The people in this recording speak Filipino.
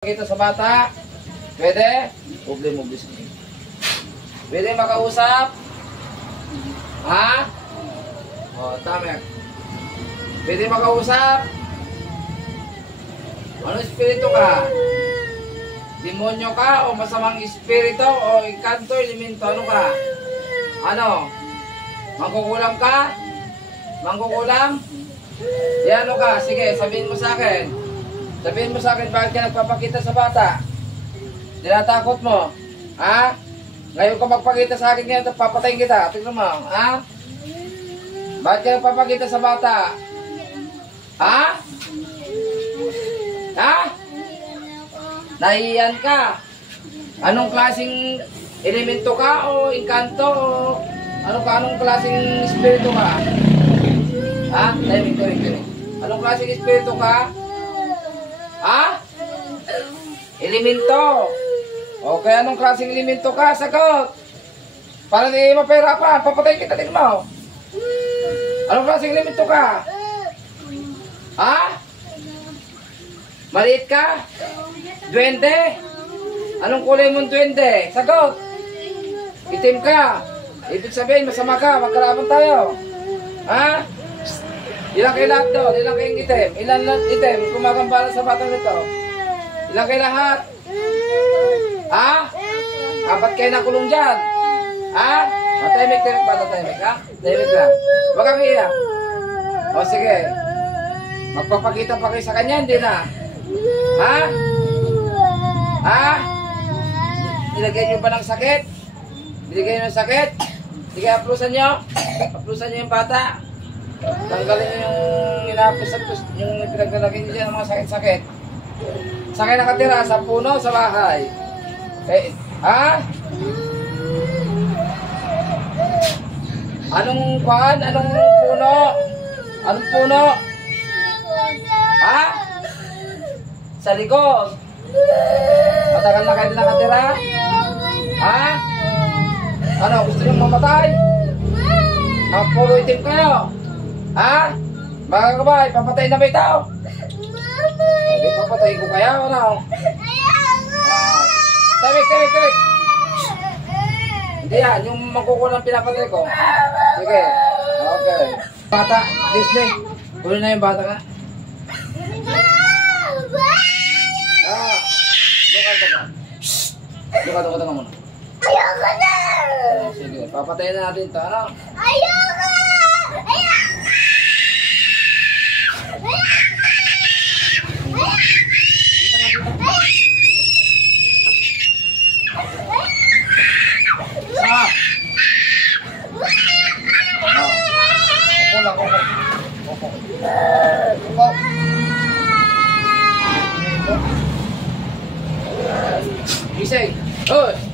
Kita sa bata, pwede? Mubli sige. Pwede makausap? Ha? O, tama. Pwede makausap? Ano espiritu ka? Demonyo ka o masamang espiritu o ikanto, elemento? Ano ka? Ano? Mangkukulam ka? Mangkukulam? Yan ano ka? Sige, sabihin mo sa akin. Sabihin mo sa akin, bakit ka nagpapakita sa bata? Dinatakot mo? Ha? Ngayon ka magpakita sa akin ngayon, papatayin kita. Tingnan mo, ha? Bakit ka nagpapakita sa bata? Ha? Ha? Nahihiyan ka? Anong klaseng elemento ka o engkanto o anong klaseng espiritu ka? Ha? Tahimik. Anong klaseng espiritu ka? Ha? Elemento. Okay, anong klaseng elemento ka? Sagot. Para di mapahirapan, papatay kita din mo. Anong klaseng elemento ka? Ha? Maliit ka? Duwende? Anong kulay mong duwende? Sagot. Itim ka. Ibig sabihin, masama ka. Magkalaban tayo. Ha? Ilang kayo lahat doon? Ilang kayong itim? Ilan itim? Kumagambala sa batang nito? Ilang kayo lahat? Ha? Apat kayo nakulong dyan? Ha? Matahimik ba? Matahimik ha? Tahimik lang. Huwag kang iiyak. O sige. Magpapakita pa kayo sa kanya, hindi na. Ha? Ha? Nilagay nyo ba ng sakit? Binigay nyo ng sakit? Sige, aplusan nyo. Aplusan nyo yung bata. Tanggalin nyo yung inapos yung pinaglalagay nyo dyan ng mga sakit-sakit. Saan kayo nakatira? Sa puno, sa bahay? Eh, ha? Anong kuhaan? Anong puno? Anong puno? Ha? Sa likod? Matagal na kayo nakatira? Ha? Ano? Gusto nyo mamatay? Puro itim kayo? Ha? Mga kabay, papatay na ba ito? Hindi, papatay ko kaya o ano? Tawik. Hindi yan, yung magkukulang pinapatay ko. Sige, okay. Bata, Disney, kunin na yung bata ka. Doon ka muna. Ayoko na! Sige, papatayin na natin ito, ano? Ayoko! Gising! Hoy!